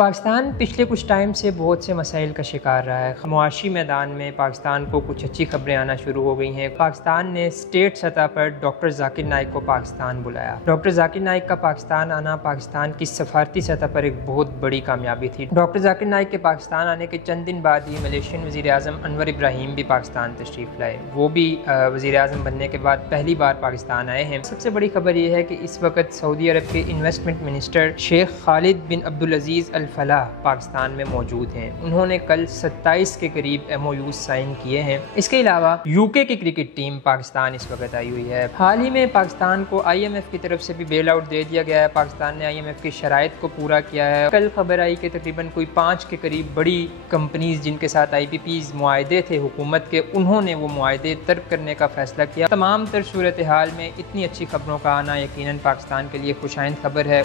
पाकिस्तान पिछले कुछ टाइम से बहुत से मसाइल का शिकार रहा है। मुआशी मैदान में पाकिस्तान को कुछ अच्छी खबरें आना शुरू हो गई हैं। पाकिस्तान ने स्टेट सतह पर डॉक्टर जाकिर नाइक को पाकिस्तान बुलाया। डॉक्टर जाकिर नाइक का पाकिस्तान आना पाकिस्तान की सफारती सतह पर एक बहुत बड़ी कामयाबी थी। डॉक्टर जाकिर नाइक के पाकिस्तान आने के चंद दिन बाद ही मलेशियन वज़ीर आज़म अनवर इब्राहिम भी पाकिस्तान तशरीफ़ लाए। वो भी वज़ीर आज़म बनने के बाद पहली बार पाकिस्तान आए हैं। सबसे बड़ी खबर यह है कि इस वक्त सऊदी अरब के इन्वेस्टमेंट मिनिस्टर शेख खालिद बिन अब्दुल अजीज़ अल फलाह पाकिस्तान में मौजूद हैं। उन्होंने कल 27 के करीब MOU साइन किए हैं। इसके अलावा UK की क्रिकेट टीम पाकिस्तान इस वक्त आई हुई है। हाल ही में पाकिस्तान को IMF की तरफ से भी बेल आउट दे दिया गया है। पाकिस्तान ने IMF की शराइत को पूरा किया है। कल खबर आई कि तकरीबन कोई 5 के करीब बड़ी कंपनीज जिनके साथ IPPs मुआहदे थे हुकूमत के, उन्होंने वो मुआहदे तर्क करने का फैसला किया। तमाम तर सूरत हाल में इतनी अच्छी खबरों का आना यकीनन पाकिस्तान के लिए खुशाइंद खबर है।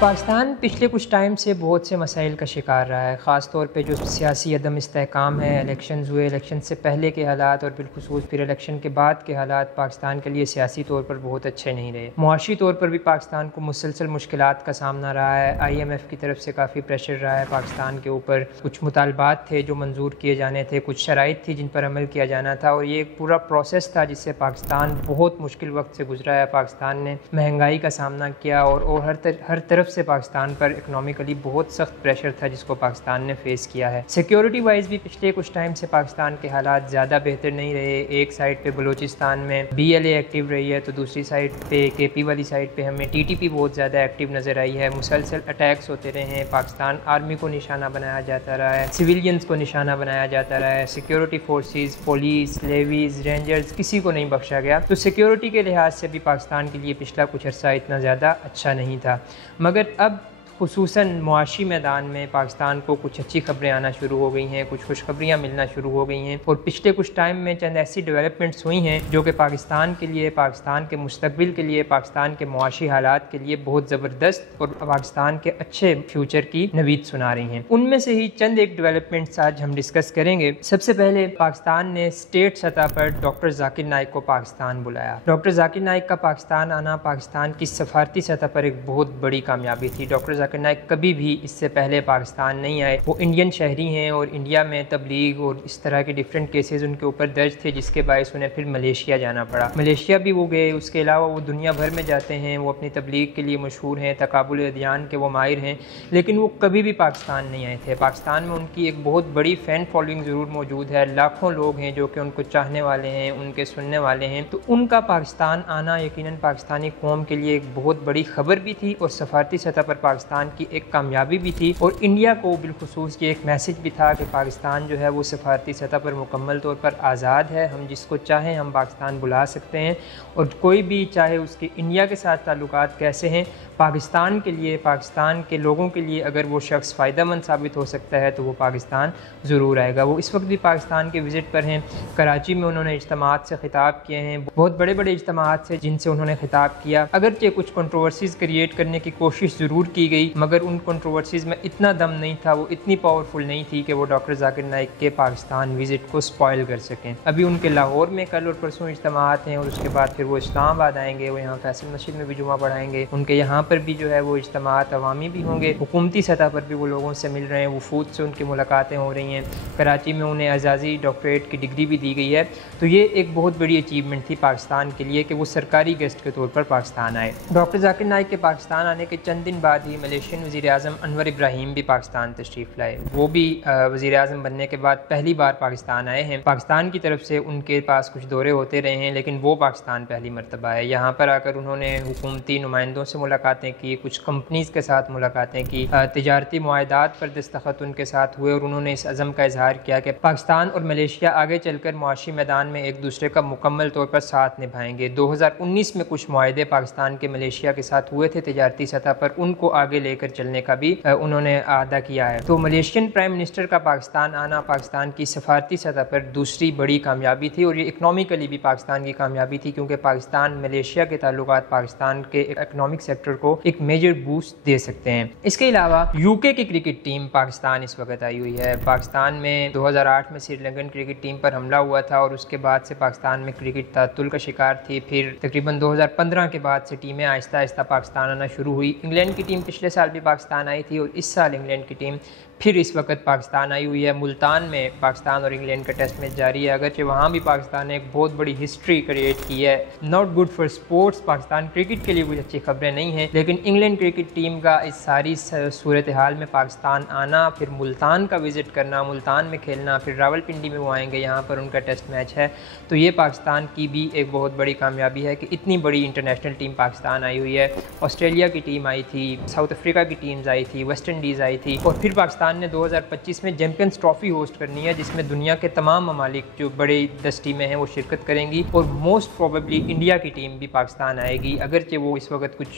पाकिस्तान पिछले कुछ टाइम से बहुत से मसाइल का शिकार रहा है। ख़ास तौर पे जो सियासी अदम इस्तेहकाम है, इलेक्शन हुए, इलेक्शन से पहले के हालात और बिलखुसूस फिर इलेक्शन के बाद के हालात पाकिस्तान के लिए सियासी तौर पर बहुत अच्छे नहीं रहे। मुआशी तौर पर भी पाकिस्तान को मुसलसल मुश्किलात का सामना रहा है। IMF की तरफ से काफ़ी प्रेशर रहा है पाकिस्तान के ऊपर। कुछ मुतालबात थे जो मंजूर किए जाने थे, कुछ शराइत थी जिन पर अमल किया जाना था, और ये एक पूरा प्रोसेस था जिससे पाकिस्तान बहुत मुश्किल वक्त से गुजरा है। पाकिस्तान ने महंगाई का सामना किया और हर तरफ से पाकिस्तान पर इकोनॉमिकली बहुत सख्त प्रेशर था जिसको पाकिस्तान ने फेस किया है। सिक्योरिटी वाइज भी पिछले कुछ टाइम से पाकिस्तान के हालात ज़्यादा बेहतर नहीं रहे। एक साइड पे बलूचिस्तान में BLA एक्टिव रही है, तो दूसरी साइड पे KP वाली साइड पे हमें TTP बहुत ज़्यादा एक्टिव नज़र आई है। मुसलसल अटैक्स होते रहे हैं। पाकिस्तान आर्मी को निशाना बनाया जाता रहा है, सिविलियंस को निशाना बनाया जाता रहा है। Security forces, police, levies, rangers, किसी को नहीं बख्शा गया। तो सिक्योरिटी के लिहाज से भी पाकिस्तान के लिए पिछला कुछ अर्सा इतना ज़्यादा अच्छा नहीं था। मगर अब खुसूसन मुआशी मैदान में पाकिस्तान को कुछ अच्छी खबरें आना शुरू हो गई हैं, कुछ खुशखबरियाँ मिलना शुरू हो गई हैं, और पिछले कुछ टाइम में चंद ऐसी डेवलपमेंट्स हुई हैं जो कि पाकिस्तान के लिए, पाकिस्तान के मुस्तकबिल के लिए, पाकिस्तान के मुआशी हालात के लिए बहुत ज़बरदस्त और पाकिस्तान के अच्छे फ्यूचर की नवीद सुना रही हैं। उनमें से ही चंद एक डेवलपमेंट्स आज हम डिस्कस करेंगे। सबसे पहले पाकिस्तान ने स्टेट सतह पर डॉक्टर जाकिर नाइक को पाकिस्तान बुलाया। डॉक्टर जाकिर नाइक का पाकिस्तान आना पाकिस्तान की सफारती सतह पर एक बहुत बड़ी कामयाबी थी। डॉक्टर जाकिर नाइक कभी भी इससे पहले पाकिस्तान नहीं आए। वो इंडियन शहरी हैं और इंडिया में तबलीग और इस तरह के डिफरेंट केसेस उनके ऊपर दर्ज थे, जिसके बायस उन्हें फिर मलेशिया जाना पड़ा। मलेशिया भी वो गए। उसके अलावा वो दुनिया भर में जाते हैं। वो अपनी तबलीग के लिए मशहूर हैं, तकाबुल अदयान के वो माहिर हैं, लेकिन वो कभी भी पाकिस्तान नहीं आए थे। पाकिस्तान में उनकी एक बहुत बड़ी फ़ैन फॉलोइंग ज़रूर मौजूद है। लाखों लोग हैं जो कि उनको चाहने वाले हैं, उनके सुनने वाले हैं। तो उनका पाकिस्तान आना यकीनन पाकिस्तानी कौम के लिए एक बहुत बड़ी खबर भी थी और सफारती सतह पर पाकिस्तान की एक कामयाबी भी थी, और इंडिया को बिलखुसूस ये एक मैसेज भी था कि पाकिस्तान जो है वो सफारती सतह पर मुकम्मल तौर पर आज़ाद है। हम जिसको चाहें हम पाकिस्तान बुला सकते हैं, और कोई भी चाहे उसके इंडिया के साथ ताल्लुकात कैसे हैं, पाकिस्तान के लिए, पाकिस्तान के लोगों के लिए अगर वो शख्स फ़ायदेमंद साबित हो सकता है तो वो पाकिस्तान ज़रूर आएगा। वो इस वक्त भी पाकिस्तान के विज़िट पर हैं। कराची में उन्होंने इज्तिमात से खिताब किए हैं, बहुत बड़े बड़े इज्तिमात से जिनसे उन्होंने खिताब किया। अगरचे कुछ कंट्रोवर्सीज़ क्रिएट करने की कोशिश ज़रूर की गई, मगर उन कंट्रोवर्सीज़ में इतना दम नहीं था, वो इतनी पावरफुल नहीं थी कि वो डॉक्टर जाकिर नाइक के पाकिस्तान विज़िट को स्पॉइल कर सकें। अभी उनके लाहौर में कल और परसों इज्तिमात हैं, और उसके बाद फिर वो इस्लामाबाद आएंगे। वो यहाँ फैसल मस्जिद में भी जुमा पढ़ाएंगे। उनके यहाँ पर भी जो है वो इज्तिमात अवामी भी होंगे। हुकूमती सतह पर भी वो लोगों से मिल रहे हैं, वफूद से उनकी मुलाकातें हो रही हैं। कराची में उन्हें एजाज़ी डॉक्टरेट की डिग्री भी दी गई है। तो ये एक बहुत बड़ी अचीवमेंट थी पाकिस्तान के लिए कि वो सरकारी गेस्ट के तौर पर पाकिस्तान आए। डॉक्टर जाकिर नाइक के पाकिस्तान आने के चंद दिन बाद ही मलेशियन वज़ीर आज़म अनवर इब्राहिम भी पाकिस्तान तशरीफ़ लाए। वो भी वज़ीर आज़म बनने के बाद पहली बार पाकिस्तान आए हैं। पाकिस्तान की तरफ से उनके पास कुछ दौरे होते रहे हैं, लेकिन वो पाकिस्तान पहली मरतबा है। यहाँ पर आकर उन्होंने हुकूमती नुमाइंदों से मुलाकातें की, कुछ कंपनीज़ के साथ मुलाकातें की, तिजारती मुआहदात पर दस्तखत उनके साथ हुए, और उन्होंने इस अज़म का इजहार किया कि पाकिस्तान और मलेशिया आगे चलकर मुआशी मैदान में एक दूसरे का मुकम्मल तौर पर साथ निभाएंगे। 2019 में कुछ मुआहदे पाकिस्तान के मलेशिया के साथ हुए थे तिजारती सतह पर, उनको आगे आगे लेकर चलने का भी उन्होंने अदा किया है। तो मलेशियन प्राइम मिनिस्टर का पाकिस्तान आना पाकिस्तान की सफारती सतह पर दूसरी बड़ी कामयाबी थी और ये इकनॉमिकली भी पाकिस्तान की कामयाबी थी, क्योंकि पाकिस्तान मलेशिया के ताल्लुकात पाकिस्तान के इकनॉमिक सेक्टर को एक मेजर बूस्ट दे सकते हैं। इसके अलावा यूके की क्रिकेट टीम पाकिस्तान इस वक्त आई हुई है। पाकिस्तान में 2008 में श्रीलंकन क्रिकेट टीम पर हमला हुआ था और उसके बाद से पाकिस्तान में क्रिकेट तातुल का शिकार थी। फिर तकरीबन 2015 के बाद से टीमें आहिस्ता आहिस्ता पाकिस्तान आना शुरू हुई। इंग्लैंड की टीम पिछले साल भी पाकिस्तान आई थी और इस साल इंग्लैंड की टीम फिर इस वक्त पाकिस्तान आई हुई है। मुल्तान में पाकिस्तान और इंग्लैंड का टेस्ट मैच जारी है, अगरचे वहाँ भी पाकिस्तान ने एक बहुत बड़ी हिस्ट्री क्रिएट की है। Not good for sports, Pakistan cricket के लिए कुछ अच्छी खबरें नहीं हैं, लेकिन इंग्लैंड क्रिकेट टीम का इस सारी सूरत हाल में पाकिस्तान आना, फिर मुल्तान का विज़िट करना, मुल्तान में खेलना, फिर रावलपिंडी में वो आएंगे, यहाँ पर उनका टेस्ट मैच है, तो ये पाकिस्तान की भी एक बहुत बड़ी कामयाबी है कि इतनी बड़ी इंटरनेशनल टीम पाकिस्तान आई हुई है। ऑस्ट्रेलिया की टीम आई थी, साउथ अफ्रीका की टीम्स आई थी, वेस्ट इंडीज़ आई थी और फिर पाकिस्तान ने 2025 में चैंपियंस ट्रॉफी होस्ट करनी है, जिसमें दुनिया के तमाम ममालिक जो बड़े 10 टीमें हैं वो शिरकत करेंगी और मोस्ट प्रोबेबली इंडिया की टीम भी पाकिस्तान आएगी, अगरचे वो इस वक्त कुछ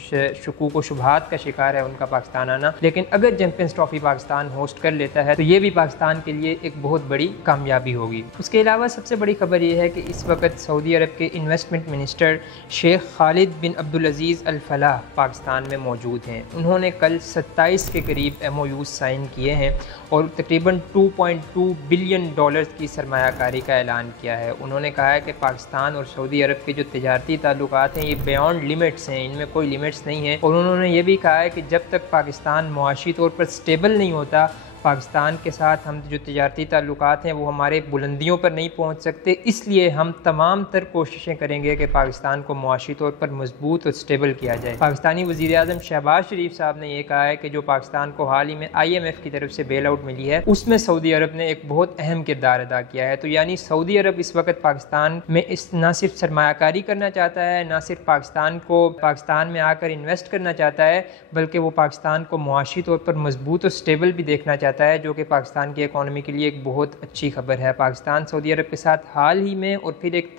शुकूक व शुबहात का शिकार है उनका पाकिस्तान आना। लेकिन अगर चैंपियंस ट्रॉफी पाकिस्तान होस्ट कर लेता है तो ये भी पाकिस्तान के लिए एक बहुत बड़ी कामयाबी होगी। उसके अलावा सबसे बड़ी खबर ये है कि इस वक्त सऊदी अरब के इन्वेस्टमेंट मिनिस्टर शेख खालिद बिन अब्दुल अजीज़ अल फलाह पाकिस्तान में मौजूद हैं। उन्होंने कल 27 के करीब MOUs साइन किए हैं और तकरीबन $2.2 बिलियन की सरमायाकारी का ऐलान किया है। उन्होंने कहा है कि पाकिस्तान और सऊदी अरब के जो तिजारती ताल्लुकात हैं ये बियॉन्ड लिमिट्स हैं, इनमें कोई लिमिट्स नहीं है। और उन्होंने ये भी कहा है कि जब तक पाकिस्तान मुआशी तौर पर स्टेबल नहीं होता, पाकिस्तान के साथ हम जो तिजारती ताल्लुकात हैं वो हमारे बुलंदियों पर नहीं पहुंच सकते, इसलिए हम तमाम तर कोशिशें करेंगे कि पाकिस्तान को मुआशी तौर पर मजबूत और स्टेबल किया जाए। पाकिस्तानी वज़ीर आज़म शहबाज शरीफ साहब ने यह कहा है कि जो पाकिस्तान को हाल ही में IMF की तरफ से बेल आउट मिली है उसमें सऊदी अरब ने एक बहुत अहम किरदार अदा किया है। तो यानी सऊदी अरब इस वक्त पाकिस्तान में न सिर्फ सरमायाकारी करना चाहता है, न सिर्फ पाकिस्तान में आकर इन्वेस्ट करना चाहता है, बल्कि वो पाकिस्तान को मुआशी तौर पर मजबूत और स्टेबल भी देखना चाहता है, जो कि पाकिस्तान की इकॉनमी के लिए एक बहुत अच्छी खबर है। पाकिस्तान सऊदी अरब के साथ हाल ही में और फिर एक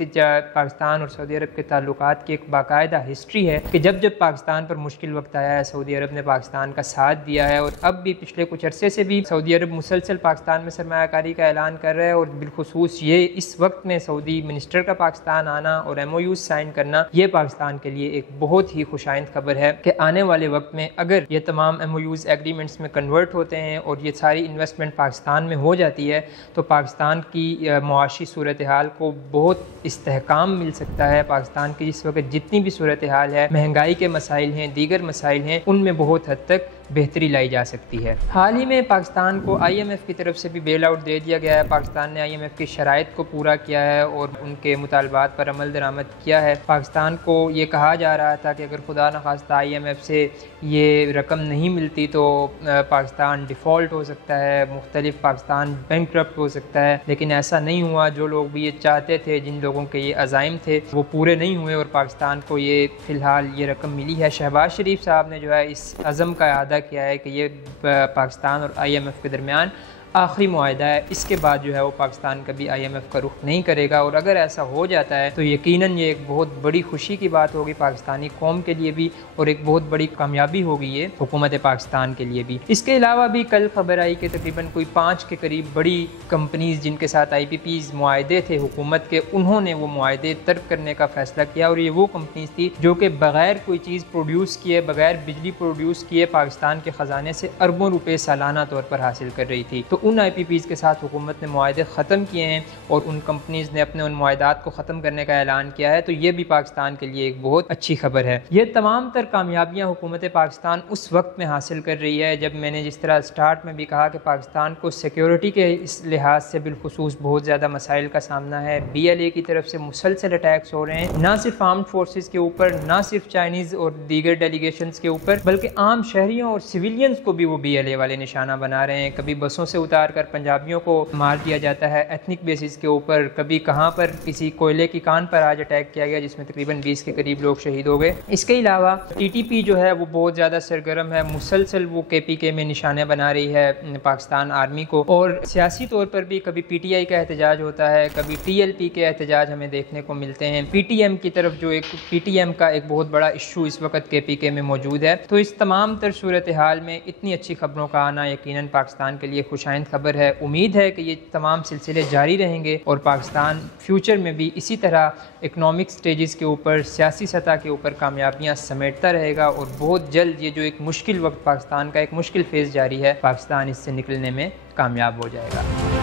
पाकिस्तान और सऊदी अरब के ताल्लुकात की एक बाकायदा हिस्ट्री है कि जब जब पाकिस्तान पर मुश्किल वक्त आया है सऊदी अरब ने पाकिस्तान का साथ दिया है और अब भी पिछले कुछ अरसे से भी सऊदी अरब मुसलसल पाकिस्तान में सरमायाकारी का ऐलान कर रहा है। और बिलखुसूस ये इस वक्त में सऊदी मिनिस्टर का पाकिस्तान आना और MOUs साइन करना ये पाकिस्तान के लिए एक बहुत ही खुशाइंद खबर है कि आने वाले वक्त में अगर ये तमाम MOUs एग्रीमेंट्स में कन्वर्ट होते हैं और ये सारी इन्वेस्टमेंट पाकिस्तान में हो जाती है तो पाकिस्तान की मुआशी सूरत हाल को बहुत इस्तेहकाम मिल सकता है। पाकिस्तान की इस वक्त जितनी भी सूरत हाल है, महंगाई के मसाइल हैं, दीगर मसाइल हैं, उनमें बहुत हद तक बेहतरी लाई जा सकती है। हाल ही में पाकिस्तान को IMF की तरफ से भी बेल आउट दे दिया गया है। पाकिस्तान ने IMF की शराइत को पूरा किया है और उनके मुतालबात पर अमल दरामद किया है। पाकिस्तान को ये कहा जा रहा था कि अगर खुदा न खास्ता IMF से ये रकम नहीं मिलती तो पाकिस्तान डिफ़ॉल्ट हो सकता है, मुख्तलिफ पाकिस्तान बैंकक्रप्ट हो सकता है, लेकिन ऐसा नहीं हुआ। जो लोग भी ये चाहते थे, जिन लोगों के ये अज़ाइम थे, वो पूरे नहीं हुए और पाकिस्तान को ये फ़िलहाल ये रकम मिली है। शहबाज शरीफ साहब ने जो है इस अज़म का अदा किया है कि ये पाकिस्तान और IMF के दरमियान आखिरी मुआहदा है, इसके बाद जो है वो पाकिस्तान कभी IMF का रुख नहीं करेगा। और अगर ऐसा हो जाता है तो यकीनन ये एक बहुत बड़ी खुशी की बात होगी पाकिस्तानी कौम के लिए भी और एक बहुत बड़ी कामयाबी होगी ये हुकूमत पाकिस्तान के लिए भी। इसके अलावा भी कल खबर आई कि तकरीबन कोई 5 के करीब बड़ी कंपनीज जिनके साथ IPPs मुआहदे थे हुकूमत के, उन्होंने वो मुआहदे तर्क करने का फैसला किया। और ये वो कंपनीज थी जो कि बगैर कोई चीज़ प्रोड्यूस किए, बगैर बिजली प्रोड्यूस किए पाकिस्तान के ख़जाने से अरबों रुपये सालाना तौर पर हासिल कर रही थी। तो उन IPPs के साथ हुकूमत ने मुआहदे ख़त्म किए हैं और उन कंपनीज ने अपने उन मुआहदात को ख़त्म करने का ऐलान किया है। तो ये भी पाकिस्तान के लिए एक बहुत अच्छी खबर है। ये तमाम तर कामयाबियाँ हुकूमत पाकिस्तान उस वक्त में हासिल कर रही है जब मैंने जिस तरह स्टार्ट में भी कहा कि पाकिस्तान को सिक्योरिटी के इस लिहाज से बिलखुसूस बहुत ज़्यादा मसाइल का सामना है। BLA की तरफ से मुसलसल अटैक्स हो रहे हैं, ना सिर्फ आर्म्ड फोर्सेस के ऊपर, ना सिर्फ चाइनीज़ और दीगर डेलीगेशंस के ऊपर, बल्कि आम शहरियों और सिविलियंस को भी वो BLA वाले निशाना बना रहे हैं। कभी बसों से उतार कर पंजाबियों को मार दिया जाता है एथनिक बेसिस के ऊपर। कभी कहाँ पर किसी कोयले की कान पर आज अटैक किया गया जिसमें तकरीबन 20 के करीब लोग शहीद हो गए। इसके अलावा टीटीपी जो है वो बहुत ज़्यादा सरगर्म है, मुसलसल वो केपीके में निशाने बना रही है पाकिस्तान आर्मी को। और सियासी तौर पर भी कभी पीटीआई का एहतजाज होता है, कभी टीएलपी के एहतजाज हमें देखने को मिलते हैं। पीटीएम की तरफ जो एक पीटीएम का एक बहुत बड़ा इशू इस वक्त केपीके में मौजूद है। तो इस तमाम तर सूरत हाल में इतनी अच्छी खबरों का आना यकीनन पाकिस्तान के लिए खुशाइंद खबर है। उम्मीद है कि ये तमाम सिलसिले जारी रहेंगे और पाकिस्तान फ्यूचर में भी इसी तरह इकनॉमिक स्टेजेस के ऊपर, सियासी सतह के ऊपर कामयाबियाँ समेटता रहेगा और बहुत जल्द ये जो एक मुश्किल वक्त पाकिस्तान का एक मुश्किल फेज़ जारी है, पाकिस्तान इससे निकलने में कामयाब हो जाएगा।